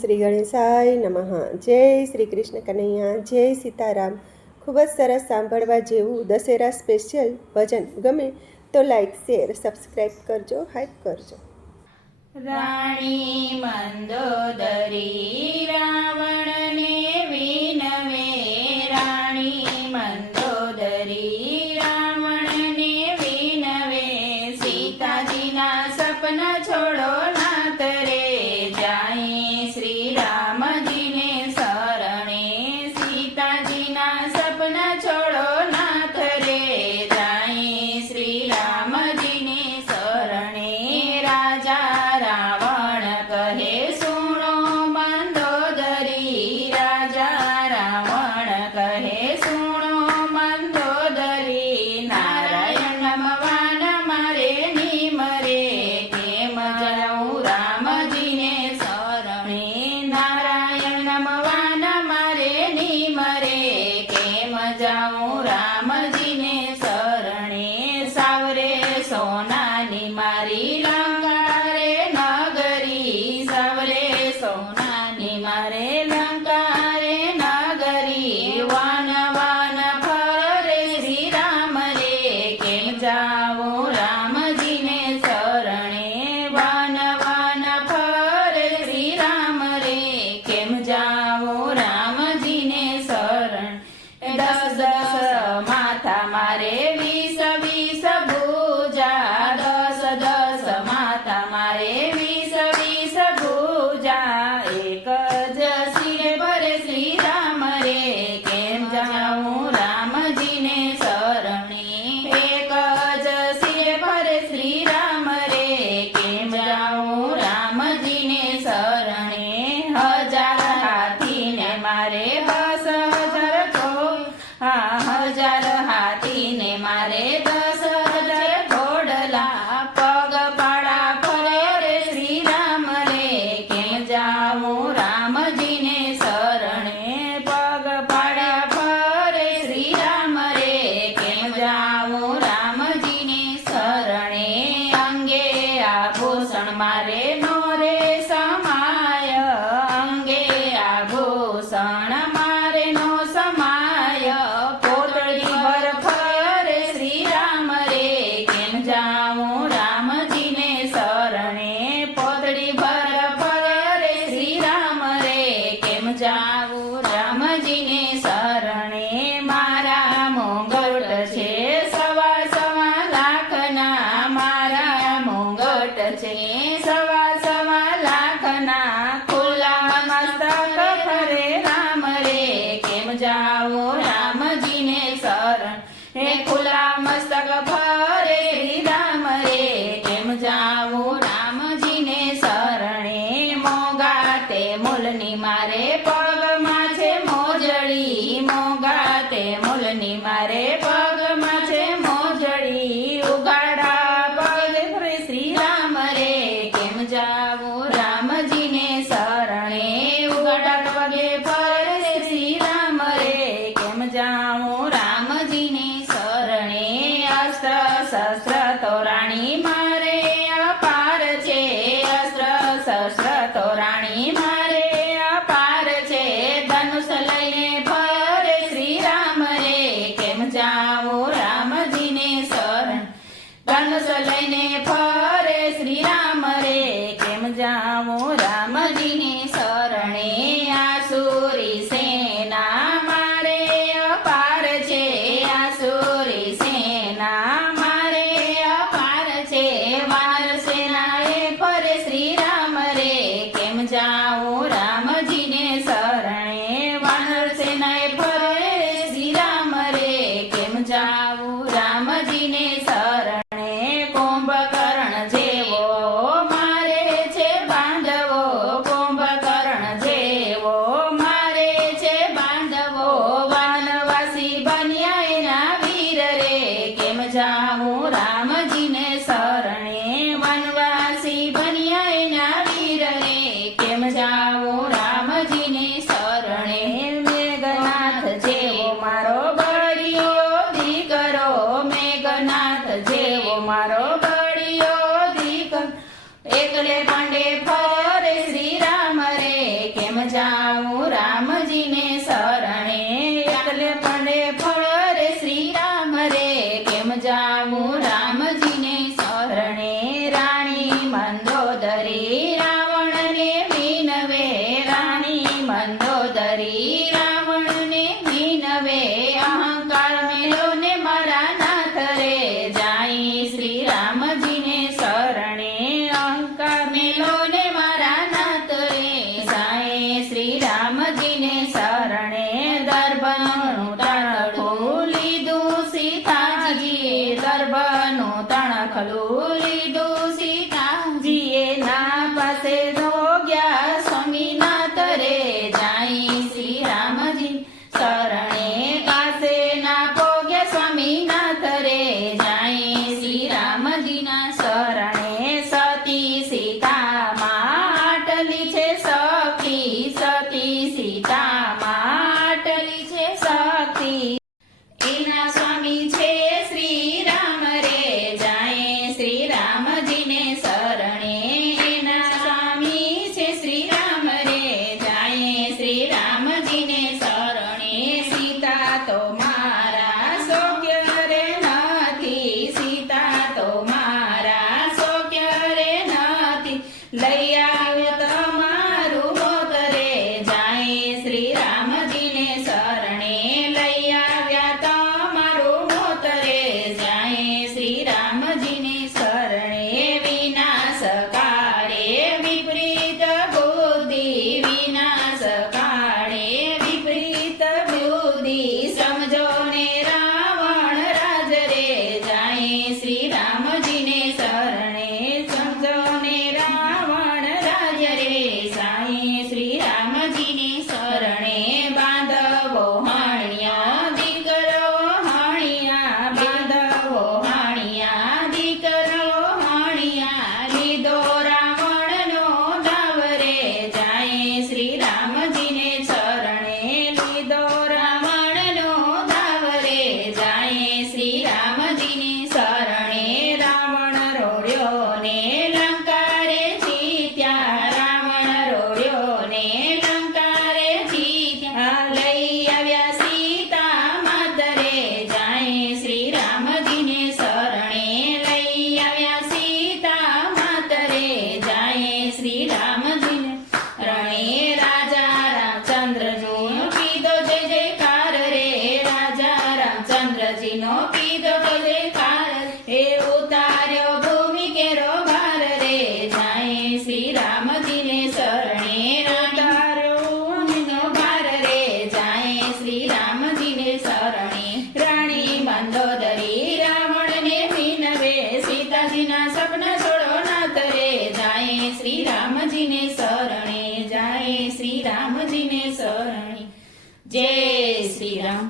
શ્રી ગણેશાય નમઃ. જય શ્રી કૃષ્ણ કનૈયા, જય સીતારામ. ખૂબ જ સરસ સાંભળવા જેવું દશેરા સ્પેશિયલ ભજન ગમે તો લાઈક, શેર, સબસ્ક્રાઈબ કરજો, હાઈપ કરજો. રાણી મંદોદરી રાવણને વિનવે, રાણી મંદોદરી રાવણને વિનવે, સીતાજીના સપના છોડો નાથ રે, જાય શ્રી રામજીને શરણે, સીતાજીના સપના છોડો નાથ રે, જાય શ્રી રામજીને શરણે. રાજા રાવણ કહે સુણો મંદોદરી, રાજા રાવણ કહે સુણો મંદોદરી, નારાયણ નમવાન મારે નિમરે, કેમ જાઉં રામજીને શરણે, નારાયણ નમવાન મારે નિમરે, કેમ જાઉં રામજીને શરણે. સાવરે સોનાની મારી લંકા રે નગરી, સાવરે સોનાની મારે લંકા રે નગરી, વન વન ફરે શ્રી રામ રે, કેમ જાવું રામજીને શરણે, વન વન ફરે શ્રી રામ રે, કેમ જાવું રામજીને શરણ. દસ દસ માથા મારે 20 20 ભુજા, દસ દસ માથા મારે 20 20 ભુજા, એક જ શિરે ભરે શ્રી રામ રે, કેમ જાઉં રામજીને શરણે, એક જ શિરે ભરે શ્રી રામ રે, કેમ જાઉં રામજીને શરણે. 1000 હાથીને મારે 10,000 તો, 1000 હાથીને મારે 10,000 ઘોડલા, પગ પાડા ફરે રે શ્રી રામ રે, કેમ જાવું રામજીને શરણે, પગ પાડા ફરે શ્રી રામ રે, કેમ જાવું રામજીને શરણે. અંગે આભૂષણ મારે નો રે સમાય, અંગે આભૂષણ મારે નો સમાય, પોતળી ભર ફરે શ્રી રામ રે, કેમ જાવું રામજીને શરણે, પોતળી ભર ફરે શ્રી રામ રે, કેમ જાવું રામજીને શરણે. મારા મુંગટ છે 1.25 લાખના, મારા મુંગટ છે 1.25 લાખના, ખુલ્લા મસ્તક ફરે રામ રે, કેમ જાવું રામજીને શરણ, હે ખુલ્લા મસ્તક ફરે શ્રી રામ રે, કેમ જાવું રામજીને શરણે. મોંઘા તે મૂલની મારે પગમાં છે મોજડી, મોંઘા તે મૂલની મારે પગમાં છે મોજડી, ઉગાડા પગે ફરે શ્રી રામ રે, કેમ જાવું રામજીને શરણે, ઉગાડા પગે ફરે શ્રી રામ રે, કેમ જાવું રામજીને શરણે. અસ્ત્ર શસ્ત્ર તો રાણી મારે અપાર છે, અસ્ત્ર શસ્ત્ર તો રાણી મારે અપાર છે, ધનુષ લઈને ફરે શ્રી રામ રે, કેમ જાવું રામજીને શરણ, ધનુષ લઈને ફરે શ્રી રામ રે, કેમ જાવું રામજીને શરણે. આસુરી સેના મારે અપાર છે, આસુરી સેના મારે અપાર છે, વાનર સેના એ ફરે શ્રી રામ રે, કેમ જાવું રામજીને શરણે, વાનર સેના એ ફરે શ્રી રામ રે, કેમ જાવું રામજીને શરણે. કુંભકર્ણ જેવો મારે છે બાંધવો, કુંભકર્ણ જેવો મારે છે બાંધવો, વનવાસી બન્યા એના વીર રે, કેમ જાવું રામજીને શરણે, વનવાસી બન્યા એના વીર રે, કેમ જાવું રામજીને શરણે. મેઘનાથ જેવો મારો ગળિયો દીકરો, મેઘનાથ જેવો મારો ગળિયો દીકરો, એકલે પાંડે ફરે શ્રી રામ રે, રામજીને શરણે રાણી મંદોદરી રાવણને વિનવે રાણી મંદોદરી રાવણને વિનવે અહંકાર મેલો ને મારા નાથ રે જાય શ્રી રામજીને શરણે અહંકાર મેલો ને મારા નાથ રે જાય શ્રી રામજીને શરણે દર્ભનું તણખું લીધું સીતાજીએ દર્ભનું તણખલું લીધું સીતાજીએ ના પાસે ગયા સ્વામીનાથ રે જાય શ્રી રામજી શરણે પાસે ના પોગ્યા સ્વામીનાથ રે જાય શ્રી રામજીના શરણે સતી સીતામાં આટલી છે સખી સતી સીતામાં આટલી છે સખી એના સ્વામી છે શ્રી રામ રે જાય શ્રી રામજીને શરણે એના સ્વામી છે શ્રી રામ રે જાય શ્રી રામજીને શરણે સીતા તો મારા શોક્ય રે નથી સીતા તો મારા શોક્ય રે નથી લઈ આવ્યો તમારું મોત રે જાય શ્રી રામજીને શરણે લઈ આવ્યા તમારું મોત રે જાય શ્રી રામજીને શરણે વિનાશ કાળે વિપરીત બુદ્ધિ વિનાશ કાળે વિપરીત બુદ્ધિ સમજો ને રાવણ રાજ રે જાય શ્રી રામજીને શરણે સમજો ને રાવણ રાજ રે જાય શ્રી રામજીને શરણે બાંધવો હાણિયા દીકરો હાણિયા બાંધવો હાણિયા દીકરો હાણિયા લીધો રાવણનો દાવ રે જાય શ્રી રામજીને શરણે લીધો રાવણનો દાવ રે જાય શ્રી રામજીને શરણે રાવણ રોડ્યો ને લંકારે જીત્યા રાવણ રોડ્યો ને લંકારે જીત્યા લઈ આવ્યા સીતા માત રે જાય શ્રી રામજીને શરણે લઈ આવ્યા સીતા માત રે જાય શ્રી રામજીને રણે રાજા રામચંદ્રજીનો કીધો જય જયકાર રે રાજા રામચંદ્રજીનો કીધો જય જયકાર હે ઉતાર્યો ભૂમિ કેરો ભાર રે જાય શ્રી રામજીને શરણે ઉતાર્યો ભૂમિનો ભાર રે જાય શ્રી રામજીને શરણે રાણી મંદોદરી રાવણને વિનવે સીતાજીના સપના છોડો નાથ રે જાય શ્રી રામજીને શરણે જાય શ્રી રામજીને શરણે જય શ્રી રામ